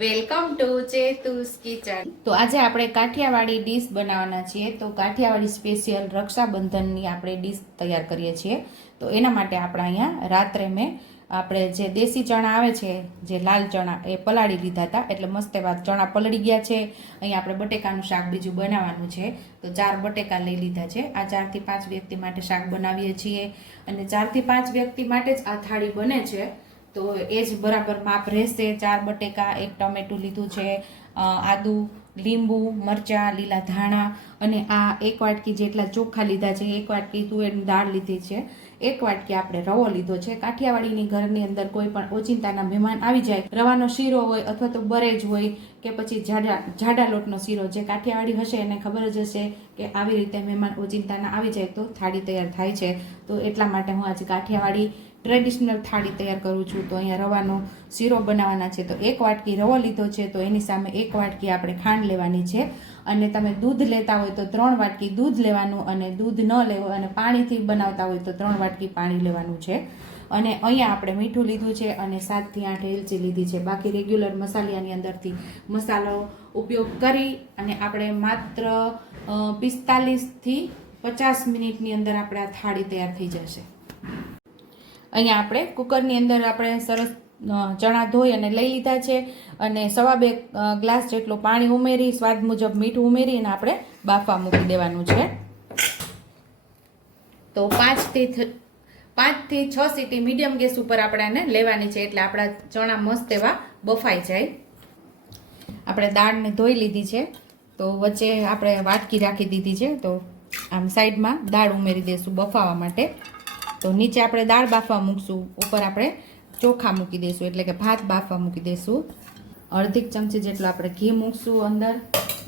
Welcome to ચેતુસ kitchen. તો આજે આપણે કાઠિયાવાડી ડીશ બનાવવાના છીએ. તો કાઠિયાવાડી સ્પેશિયલ રક્ષાબંધનની આપણે ડીશ તૈયાર કરીએ છીએ. તો એના માટે આપણે અહીંયા રાત્રે મેં આપણે જે દેશી ચણા આવે છે, જે લાલ ચણા, એ પલાળી લીધા હતા. એટલે મસ્ત એવા ચણા પલળી ગયા છે. અહીંયા આપણે બટેકાનું શાક બીજું બનાવવાનું છે. તો ચાર બટેકા લઈ લીધા છે. આ ચારથી પાંચ વ્યક્તિ માટે શાક બનાવીએ છીએ. અને ચારથી પાંચ વ્યક્તિ માટે જ આ થાળી બને છે. તો એ જ બરાબર માપ રહેશે. ચાર બટેકા, એક ટમેટું લીધું છે આદું, લીંબુ, મરચાં, લીલા ધાણા અને આ એક વાટકી જેટલા ચોખા લીધા છે. એક વાટકી તુવેરની દાળ લીધી છે. એક વાટકી આપણે રવો લીધો છે. કાઠિયાવાડીની ઘરની અંદર કોઈ પણ ઓચિંતાના મહેમાન આવી જાય, રવાનો શીરો હોય અથવા તો બરેજ હોય કે પછી જાડા જાડા લોટનો શીરો જે કાઠિયાવાડી હશે એને ખબર જ હશે કે આવી રીતે મહેમાન ઓચિંતાના આવી જાય તો થાળી તૈયાર થાય છે. તો એટલા માટે હું આજે કાઠિયાવાડી ટ્રેડિશનલ થાળી તૈયાર કરું છું, તો અહીંયા રવાનો શીરો બનાવવાના છે, તો એક વાટકી રવો લીધો છે, તો એની સામે એક વાટકી આપણે ખાંડ લેવાની છે. અને તમે દૂધ લેતા હોય તો ત્રણ વાટકી દૂધ લેવાનું અને દૂધ ન લેવું અને પાણીથી બનાવતા હોય તો ત્રણ વાટકી પાણી લેવાનું છે. અને અહીંયા આપણે મીઠું લીધું છે અને સાતથી આઠ એલચી લીધી છે. બાકી રેગ્યુલર મસાલિયાની અંદરથી મસાલો ઉપયોગ કરી અને આપણે માત્ર પિસ્તાલીસથી પચાસ મિનિટની અંદર આપણે આ થાળી તૈયાર થઈ જશે. અહીંયા આપણે કુકરની અંદર આપણે સરસ ચણા ધોઈ અને લઈ લીધા છે અને સવા બે ગ્લાસ જેટલું પાણી ઉમેરી, સ્વાદ મુજબ મીઠું ઉમેરી અને આપણે બાફવા મૂકી દેવાનું છે. તો પાંચથી પાંચથી છ સીટી મીડિયમ ગેસ ઉપર આપણે એને લેવાની છે એટલે આપણા ચણા મસ્ત એવા બફાઈ જાય. આપણે દાળને ધોઈ લીધી છે. તો વચ્ચે આપણે વાટકી રાખી દીધી છે. તો આમ સાઈડમાં દાળ ઉમેરી દઈશું બફાવા માટે. તો નીચે આપણે દાળ બાફવા મૂકશું. ઉપર આપણે ચોખા મૂકી દઈશું, એટલે કે ભાત બાફવા મૂકી દઈશું. અડધી ચમચી જેટલું આપણે ઘી મૂકશું અંદર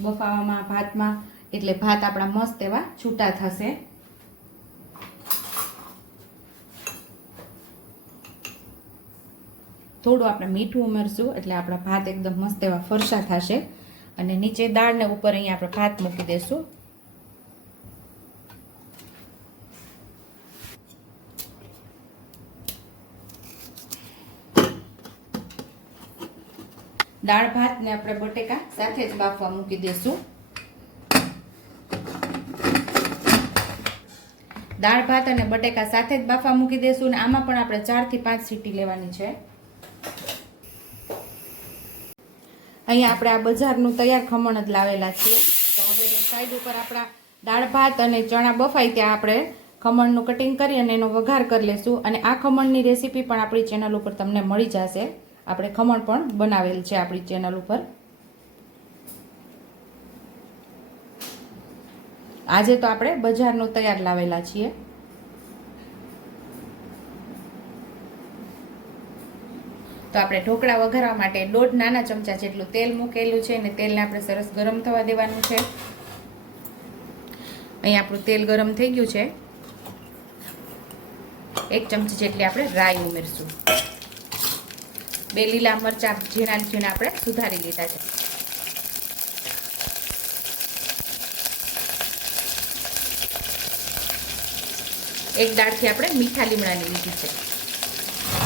બફાવામાં, ભાતમાં, એટલે ભાત આપણા મસ્ત એવા છૂટા થશે. થોડું આપણે મીઠું ઉમેરશું, એટલે આપણા ભાત એકદમ મસ્ત એવા ફરસા થશે. અને નીચે દાળને ઉપર અહીંયા આપણે ભાત મૂકી દઈશું. દાળ, ભાત ને આપણે બટેકા સાથે જ બાફવા મૂકી દઈશું દાળ, ભાત અને બટેકા સાથે જ બાફવા મૂકી દઈશું અને આમાં પણ આપણે ચારથી પાંચ સીટી લેવાની છે. અહીંયા આપણે આ બજારનું તૈયાર ખમણ જ લાવેલા છીએ. તો હવે સાઈડ ઉપર આપણા દાળ, ભાત અને ચણા બફાય ત્યાં આપણે ખમણનું કટિંગ કરી અને એનો વઘાર કરી લેશું. અને આ ખમણની રેસીપી પણ આપણી ચેનલ ઉપર તમને મળી જશે. આપણે ખમણ પણ બનાવેલ છે આપણી ચેનલ ઉપર. આજે તો આપણે બજારનું તૈયાર લાવેલા છીએ. તો આપણે ઢોકળા વઘારવા માટે દોઢ નાના ચમચા જેટલું તેલ મૂકેલું છે અને તેલને આપણે સરસ ગરમ થવા દેવાનું છે. અહીં આપણું તેલ ગરમ થઈ ગયું છે. એક ચમચી જેટલી આપણે રાઈ ઉમેરશું. બે લીલા મરચાં ઝીણા ઝીણા આપણે સુધારી લીધા છે. એક દાળથી આપણે મીઠા લીમડાની લીધી છે.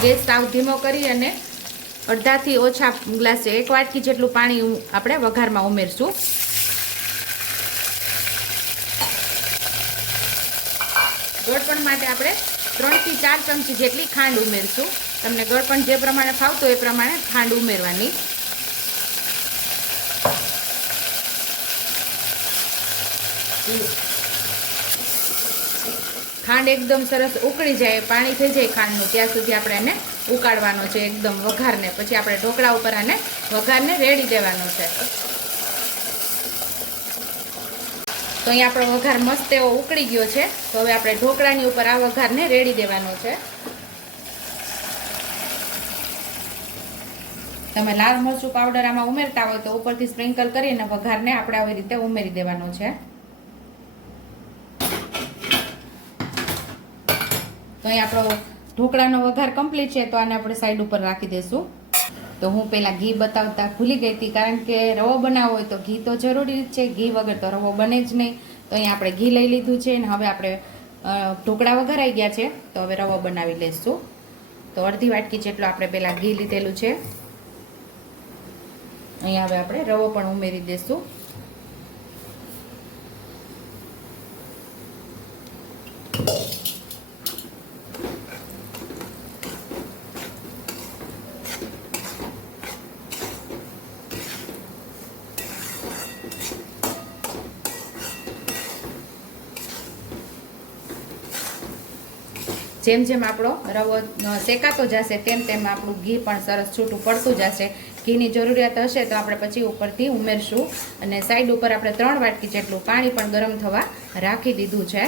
ગેસ સાવ ધીમો કરી અને અડધાથી ઓછા ગ્લાસે એક વાટકી જેટલું પાણી આપણે વઘારમાં ઉમેરશું. ગોળપણ માટે આપણે ત્રણથી ચાર ચમચી જેટલી ખાંડ ઉમેરશું. તમને ગળપણ જે પ્રમાણે ફાવતું એ પ્રમાણે ખાંડ ઉમેરવાની. ખાંડ એકદમ સરસ ઉકળી જાય, પાણી થઈ જાય ખાંડનું, ત્યાં સુધી આપણે એને ઉકાળવાનો છે એકદમ વઘારને. પછી આપણે ઢોકળા ઉપર આને વઘારને રેડી દેવાનો છે. તો અહીંયા આપણો વઘાર મસ્ત એવો ઉકળી ગયો છે. તો હવે આપણે ઢોકળાની ઉપર આ વઘારને રેડી દેવાનો છે. તમે લાલ મરચું પાવડર આમાં ઉમેરતા હોય તો ઉપરથી સ્પ્રિંકલ કરીને વઘારને આપણે આવી રીતે ઉમેરી દેવાનો છે. તો અહીં આપણો ઢોકળાનો વઘાર કમ્પ્લીટ છે, તો આને આપણે સાઈડ ઉપર રાખી દઈશું તો હું પહેલાં ઘી બતાવતા ભૂલી ગઈ હતી, કારણ કે રવો બનાવવો હોય તો ઘી તો જરૂરી છે, ઘી વગર તો રવો બને જ નહીં. તો અહીંયા આપણે ઘી લઈ લીધું છે અને હવે આપણે ઢોકળા વઘારાઈ ગયા છે, તો હવે રવો બનાવી લઈશું તો અડધી વાટકી જેટલું આપણે પહેલાં ઘી લીધેલું છે. અહીંયા હવે આપણે રવો પણ ઉમેરી દઈશું જેમ જેમ આપણો રવો શેકાતો જશે તેમ તેમ આપણું ઘી પણ સરસ છૂટું પડતું જશે. ઘીની જરૂરિયાત હશે તો આપણે પછી ઉપરથી ઉમેરશું અને સાઈડ ઉપર આપણે ત્રણ વાટકી જેટલું પાણી પણ ગરમ થવા રાખી દીધું છે.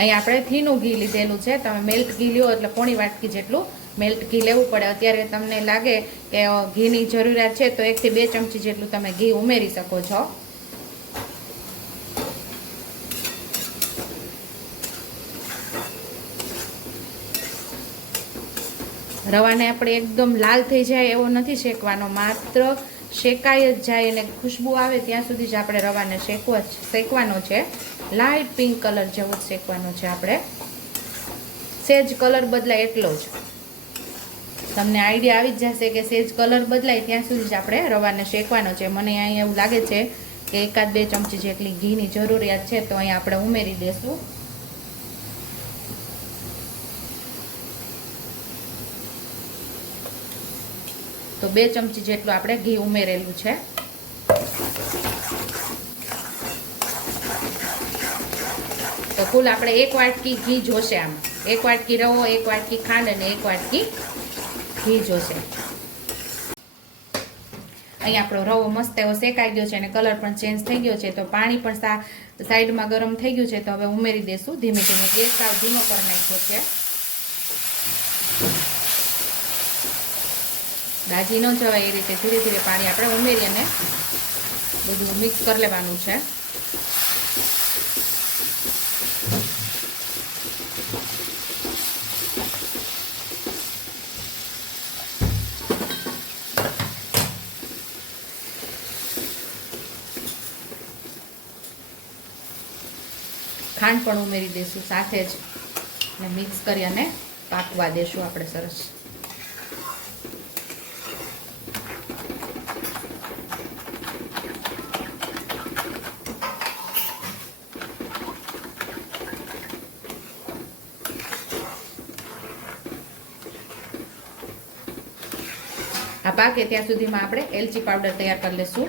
અહીં આપણે થીનું ઘી લીધેલું છે. તમે મેલ્ટ ઘી લ્યો એટલે પોણી વાટકી જેટલું મેલ્ટ ઘી લેવું પડે. અત્યારે તમને લાગે કે ઘીની જરૂરિયાત છે, તો એકથી બે ચમચી જેટલું તમે ઘી ઉમેરી શકો છો. રવાને આપણે એકદમ લાલ થઈ જાય એવો નથી શેકવાનો. માત્ર શેકાય જ જાય અને ખુશ્બુ આવે ત્યાં સુધી જ આપણે રવાને શેકવા શેકવાનો છે. લાઇટ પિંક કલર જેવો જ શેકવાનો છે આપણે. સેજ કલર બદલાય એટલો જ. તમને આઈડિયા આવી જ જશે કે સેજ કલર બદલાય ત્યાં સુધી જ આપણે રવાને શેકવાનો છે. મને અહીંયા એવું લાગે છે કે એકાદ બે ચમચી જેટલી ઘીની જરૂરિયાત છે તો અહીંયા આપણે ઉમેરી દઈશું તો બે ચમચી જેટલું આપણે ઘી ઉમેરેલું છે. તો કુલ આપણે એક વાટકી ઘી જોશે આમાં. એક વાટકી રવો, એક વાટકી ખાંડ અને એક વાટકી ઘી જોશે. અહીં આપણો રવો મસ્ત એવો શેકાઈ ગયો છે અને કલર પણ ચેન્જ થઈ ગયો છે. તો પાણી પણ સા સાઈડમાં ગરમ થઈ ગયું છે. તો હવે ઉમેરી દઈશું ધીમે ધીમે ગેસ સાવ ધીમો કરી નાખ્યો છે. દાજી ન જવાય એ રીતે ધીરે ધીરે પાણી આપણે ઉમેરી અને બધું મિક્સ કરી લેવાનું છે. ખાંડ પણ ઉમેરી દઈશું સાથે જ. અને મિક્સ કરી અને પાકવા દેશું આપણે સરસ. આ પાકે ત્યાં સુધીમાં આપણે એલચી પાવડર તૈયાર કરી લઈશું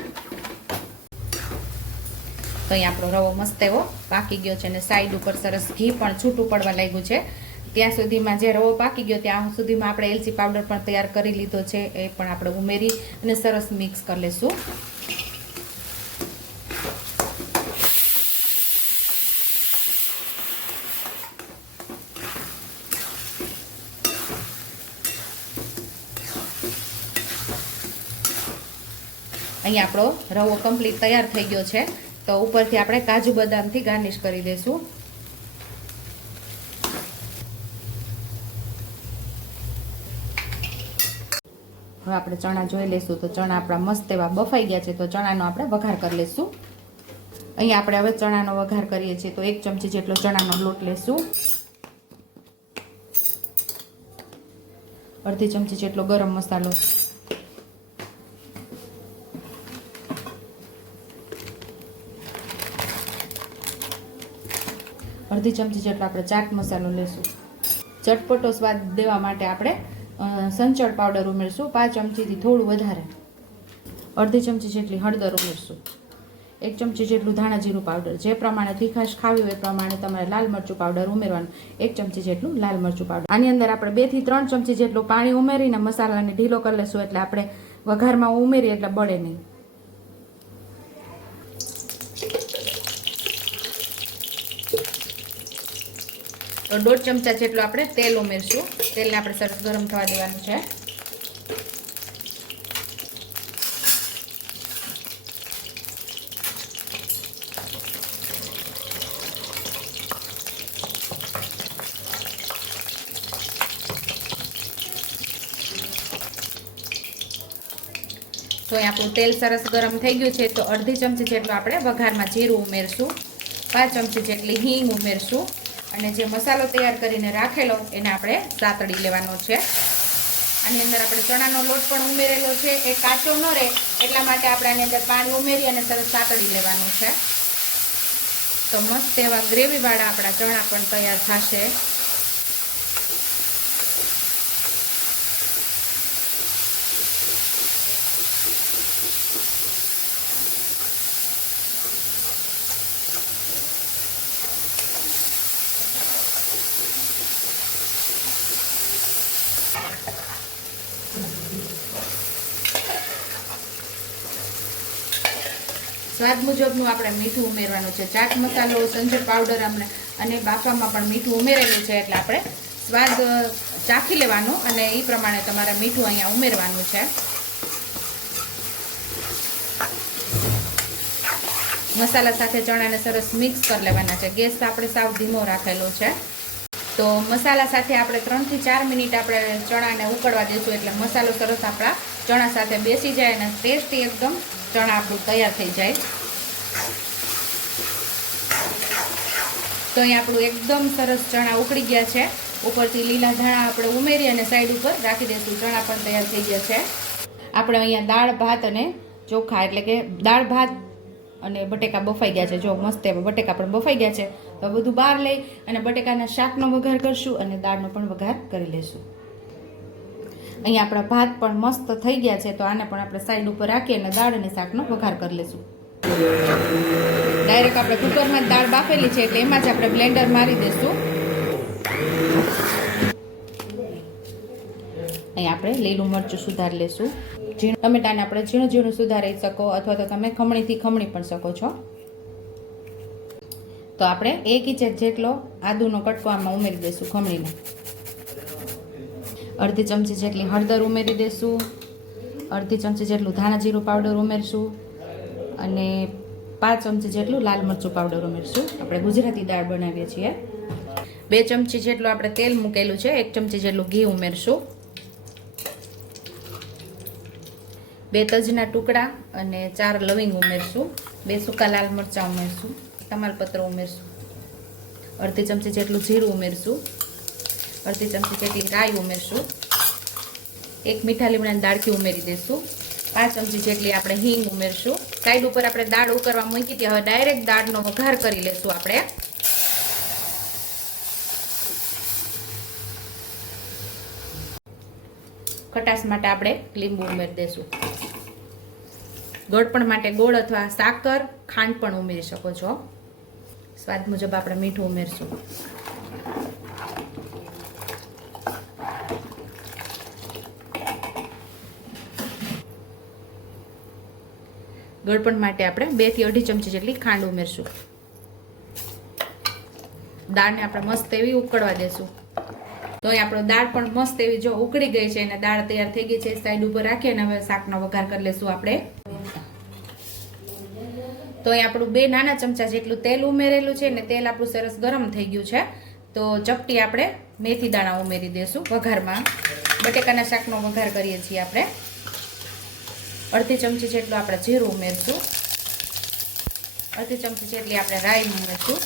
તો અહીં આપણો રવો મસ્ત એવો પાકી ગયો છે અને સાઈડ ઉપર સરસ ઘી પણ છૂટું પડવા લાગ્યું છે. ત્યાં સુધીમાં જે રવો પાકી ગયો ત્યાં સુધીમાં આપણે એલચી પાવડર પણ તૈયાર કરી લીધો છે, એ પણ આપણે ઉમેરી અને સરસ મિક્સ કરી લઈશું અહીં આપણો રવો કમ્પ્લીટ તૈયાર થઈ ગયો છે. તો ઉપરથી આપણે કાજુ બદામથી ગાર્નિશ કરી દઈશું. હવે આપણે ચણા જોઈ લઈશું તો ચણા આપણા મસ્ત એવા બફાઈ ગયા છે તો ચણાનો આપણે વઘાર કરી લઈશું. અહીંયા આપણે હવે ચણાનો વઘાર કરીએ છીએ તો એક ચમચી જેટલો ચણાનો લોટ લઈશું. અડધી ચમચી જેટલો ગરમ મસાલો. અડધી ચમચી જેટલો આપણે ચાટ મસાલો લેશું. ચટપટો સ્વાદ દેવા માટે આપણે સંચળ પાવડર ઉમેરશું, પાંચ ચમચીથી થોડું વધારે. અડધી ચમચી જેટલી હળદર ઉમેરશું. એક ચમચી જેટલું ધાણા જીરું પાવડર. જે પ્રમાણે તીખાશ ખાવી હોય એ પ્રમાણે તમારે લાલ મરચું પાવડર ઉમેરવાનું. એક ચમચી જેટલું લાલ મરચું પાવડર. આની અંદર આપણે બેથી ત્રણ ચમચી જેટલું પાણી ઉમેરીને મસાલાને ઢીલો કરી લેશું એટલે આપણે વઘારમાં ઉમેરીએ એટલે બળે નહીં. તો દોઢ ચમચા જેટલું આપણે તેલ ઉમેરશું. તેલને આપણે સરસ ગરમ થવા દેવાનું છે. તો આપણું તેલ સરસ ગરમ થઈ ગયું છે, તો અડધી ચમચી જેટલું આપણે વઘારમાં જીરું ઉમેરશું. પાંચ ચમચી જેટલી હિંગ ઉમેરશું. અને જે મસાલો તૈયાર કરીને રાખેલો, એને આપણે સાતડી લેવાનો છે. આની અંદર આપણે ચણાનો લોટ પણ ઉમેરેલો છે. એ કાચો ન રહે, એટલા માટે આપણે આની અંદર પાણી ઉમેરી અને સરસ સાતડી લેવાનું છે. તો મસ્ત એવા ગ્રેવીવાળા આપણા ચણા પણ તૈયાર થશે. સ્વાદ મુજબનું આપણે મીઠું ઉમેરવાનું છે. ચાટ મસાલો, સંજર પાવડર અમને અને બાફામાં પણ મીઠું ઉમેરેલું છે એટલે આપણે સ્વાદ ચાખી લેવાનું અને એ પ્રમાણે તમારે મીઠું અહીંયા ઉમેરવાનું છે. મસાલા સાથે ચણાને સરસ મિક્સ કરી લેવાના છે. ગેસ આપણે સાવ ધીમો રાખેલો છે. તો મસાલા સાથે આપણે ત્રણથી ચાર મિનિટ આપણે ચણાને ઉકળવા દઈશું એટલે મસાલો સરસ આપણા ચણા સાથે બેસી જાય અને ટેસ્ટી એકદમ ચણા આપણું તૈયાર થઈ જાય. તો અહીં આપણું એકદમ સરસ ચણા ઉકળી ગયા છે. ઉપરથી લીલા ધાણા આપણે ઉમેરી અને સાઈડ ઉપર રાખી દઈશું. ચણા પણ તૈયાર થઈ ગયા છે. આપણે અહીંયા દાળ, ભાત અને ચોખા એટલે કે દાળ, ભાત અને બટેકા બફાઈ ગયા છે. જો મસ્ત એવા બટેકા પણ બફાઈ ગયા છે. તો બધું બહાર લઈ અને બટેકાના શાકનો વઘાર કરશું અને દાળનો પણ વઘાર કરી લઈશું અહીંયા આપણા ભાત પણ મસ્ત થઈ ગયા છે. તો આને પણ આપણે સાઈડ ઉપર રાખી અને દાળ અને શાકનો વઘાર કરી લઈશું ડાયરેક્ટ આપણે કુકરમાં દાળ બાફેલી છે એટલે એમાં જ આપણે બ્લેન્ડર મારી દઈશું અહીં આપણે લીલું મરચું સુધારી લેશું. ઝીણ ટમેટાને આપણે ઝીણું ઝીણું સુધારી શકો અથવા તો તમે ખમણીથી ખમણી પણ શકો છો. તો આપણે એક ઇંચ જેટલો આદુનો કટકો આમાં ઉમેરી દઈશું ખમણીને. અડધી ચમચી જેટલી હળદર ઉમેરી દઈશું અડધી ચમચી જેટલું ધાણા જીરું પાવડર ઉમેરશું. અને પાંચ ચમચી જેટલું લાલ મરચું પાવડર ઉમેરશું. આપણે ગુજરાતી દાળ બનાવીએ છીએ. બે ચમચી જેટલું આપણે તેલ મૂકેલું છે, એક ચમચી જેટલું ઘી ઉમેરશું. બે તજના ટુકડા અને ચાર લવિંગ ઉમેરશું. બે સૂકા લાલ મરચાં ઉમેરશું. તમાલપત્ર ઉમેરશું. અડધી ચમચી જેટલું જીરું ઉમેરશું. અડધી ચમચી જેટલી રાઈ ઉમેરશું. એક મીઠા લીમડાની દાળકી ઉમેરી દઈશું પાંચ ચમચી જેટલી આપણે હિંગ ઉમેરશું. સાઈડ ઉપર આપણે દાળ ઉકરવા મૂકી હતી. હવે ડાયરેક્ટ દાળનો વઘાર કરી લેશું આપણે. ખટાશ માટે આપણે લીંબુ ઉમેરી દઈશું ગળપણ માટે ગોળ અથવા સાકર, ખાંડ પણ ઉમેરી શકો છો. સ્વાદ મુજબ આપણે મીઠું ઉમેરશું. ગળપણ માટે આપણે બેથી અઢી ચમચી જેટલી ખાંડ ઉમેરશું. દાળને આપણે મસ્ત એવી ઉકળવા દેશું. તો અહીં આપણો દાળ પણ મસ્ત એવી જો ઉકળી ગઈ છે અને દાળ તૈયાર થઈ ગઈ છે સાઈડ ઉપર રાખી અને હવે શાકનો વઘાર કરી લેશું આપણે. તો અહીં આપણું બે નાના ચમચા જેટલું તેલ ઉમેરેલું છે ને તેલ આપણું સરસ ગરમ થઈ ગયું છે. તો ચપટી આપણે મેથી દાણા ઉમેરી દઈશું વઘારમાં. બટેકાના શાકનો વઘાર કરીએ છીએ આપણે. અડધી ચમચી જેટલું આપણે જીરું ઉમેરશું. અડધી ચમચી જેટલી આપણે રાઈ ઉમેરશું.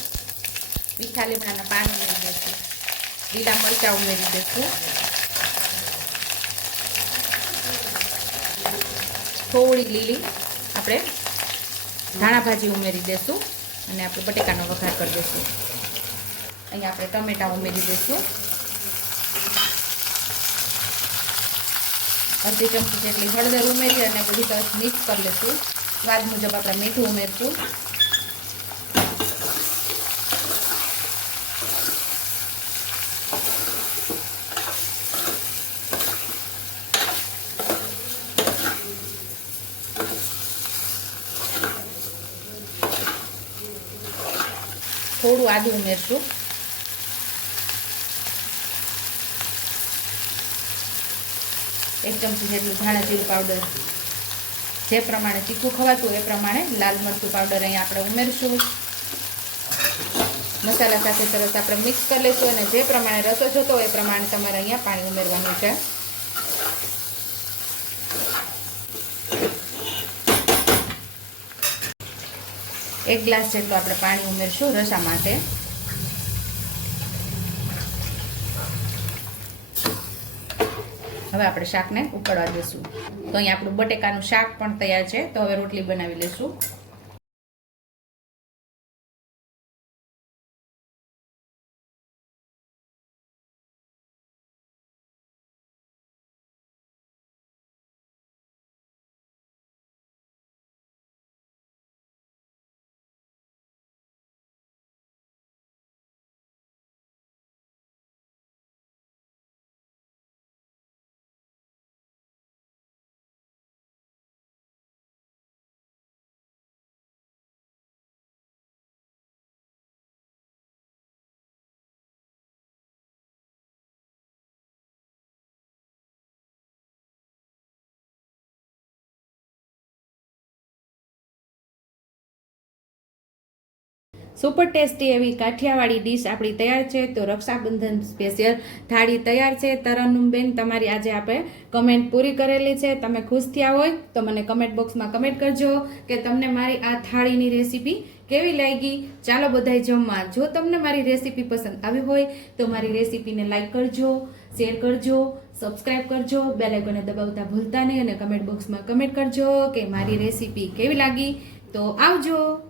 મીઠા લીમડાના પાન ઉમેરી દઈશું. લીલા મરચાં ઉમેરી દઈશું. થોડી લીલી આપણે ધાણા ભાજી ઉમેરી દઈશું. અને આપણે બટેકાનો વઘાર કરી દઈશું. અહીંયા આપણે ટમેટા ઉમેરી દઈશું. અડધી ચમચી જેટલી હળદર ઉમેરી અને બધી તરફ મિક્સ કરી લઈશું સ્વાદ મુજબ આપણે મીઠું ઉમેરશું. થોડું આદું ઉમેરશું. એક ચમચી જેટલું ધાણા જીરું પાવડર જે પ્રમાણે તીખું ખવાતું એ પ્રમાણે લાલ મરચું પાવડર અહીંયા આપણે ઉમેરશું. મસાલા સાથે સરસ આપણે મિક્સ કરી લઈશું અને જે પ્રમાણે રસો જોતો એ પ્રમાણે તમારે અહીંયા પાણી ઉમેરવાનું છે. એક ગ્લાસ જેટલું આપણે પાણી ઉમેરશું રસા માટે. હવે આપણે શાકને ઉકળવા દઈશું તો અહીંયા આપણું બટેકાનું શાક પણ તૈયાર છે. તો હવે રોટલી બનાવી લઈશું સુપર ટેસ્ટી એવી કાઠિયાવાડી ડીશ આપણી તૈયાર છે, તો રક્ષાબંધન સ્પેશિયલ થાળી તૈયાર છે. તરન્નુમબેન, તમારી આજે આપણે કમેન્ટ પૂરી કરેલી છે. તમે ખુશ થયા હોય તો મને કમેન્ટ બોક્સમાં કમેન્ટ કરજો કે તમને મારી આ થાળીની રેસીપી કેવી લાગી. ચાલો બધાય જમવા. જો તમને મારી રેસીપી પસંદ આવી હોય તો મારી રેસીપીને લાઇક કરજો, શેર કરજો, સબસ્ક્રાઇબ કરજો બે લાઇકોને દબાવતા ભૂલતા નહીં અને કમેન્ટ બોક્સમાં કમેન્ટ કરજો કે મારી રેસીપી કેવી લાગી. તો આવજો.